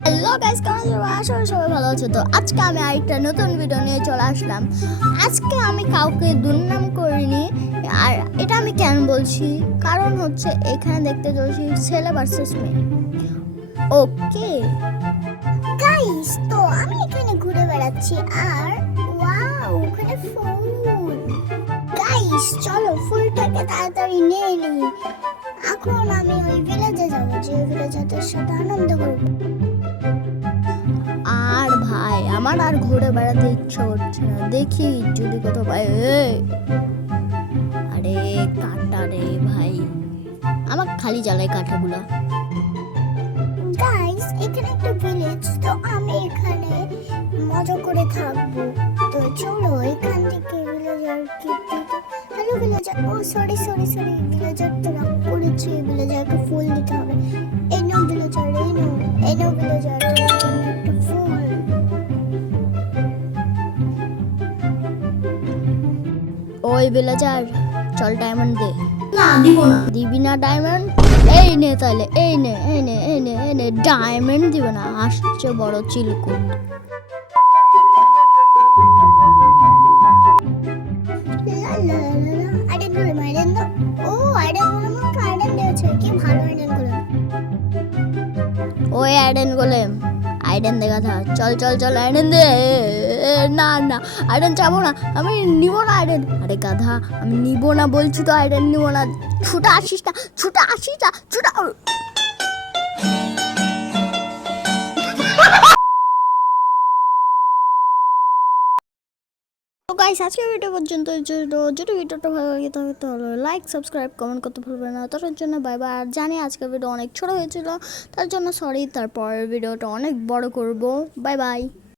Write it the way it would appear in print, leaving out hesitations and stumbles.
Hello guys, কেমন আছো? আশা করি সবাই ভালো আছো। তো আজকে আমি আরেকটা নতুন ভিডিও নিয়ে চলে আসলাম। আজকে আমি কাউকে দুর্নাম করিনি। আর এটা আমি কেন বলছি, কারণ হচ্ছে এখানে দেখতে চলছি ছেলে ভার্সেস মেয়ে। ওকে গাইস, তো আমি এখানে ঘুরে বেড়াচ্ছি আর ওয়াও, ওখানে ফুল। গাইস চলো ফুলটাকে তাড়াতাড়ি নিয়ে নিই। এখন আমি ওই ভিলেজে যাবো, যে ভিলেজের সাথে আনন্দ করবো। আর ভাই আমার আর ঘুরে বেড়াতে ইচ্ছা করছে না, দেখি যদি কোথাও পাই। আরে কাঁটা রে ভাই, আমার খালি জ্বালায় কাঁটাগুলা। গাইস এখানে একটা ভিলেজ, তো আমি এখানে মজা করে থাকবো। তো চলো এখান থেকে ভিলেজার কি, হ্যালো ভিলেজার, ও সরি সরি সরি, ভিলেজার তো রাগ করেছে, ভিলেজারকে ফুল দিতে হবে। এই নাও ভিলেজার, এই নাও ভিলেজার, তোমার জন্য একটা ফুল। ওই ভিলেজার, চল ডায়মন্ড দে। না দিব না। দিবি না ডায়মন্ড? এই নে তাহলে, এই নে এই নে এই নে এই নে। ডায়মন্ড দিবে না, আসছে বড় চিলকুট। ওই আইডেন গোলেম, আইডেন দেখা থা, চল চল চল আইডেন দে। না না আইডেন চাবো না, আমি নিব না আইডেন। আরে গাধা, আমি নিব না বলছি তো, আইডেন নিব না। ছুটা আসিস না, ছুটা আসিস না, ছুটা। তো গাইস আজকের ভিডিও পর্যন্ত। যদি ভিডিওটা ভালো লাগে তাহলে লাইক সাবস্ক্রাইব কমেন্ট করতে ভুলবেন না। তার জন্য বাই বাই। আর জানি আজকের ভিডিও অনেক ছোট হয়েছিল, তার জন্য সরি। তারপর ভিডিওটা অনেক বড় করব। Bye bye.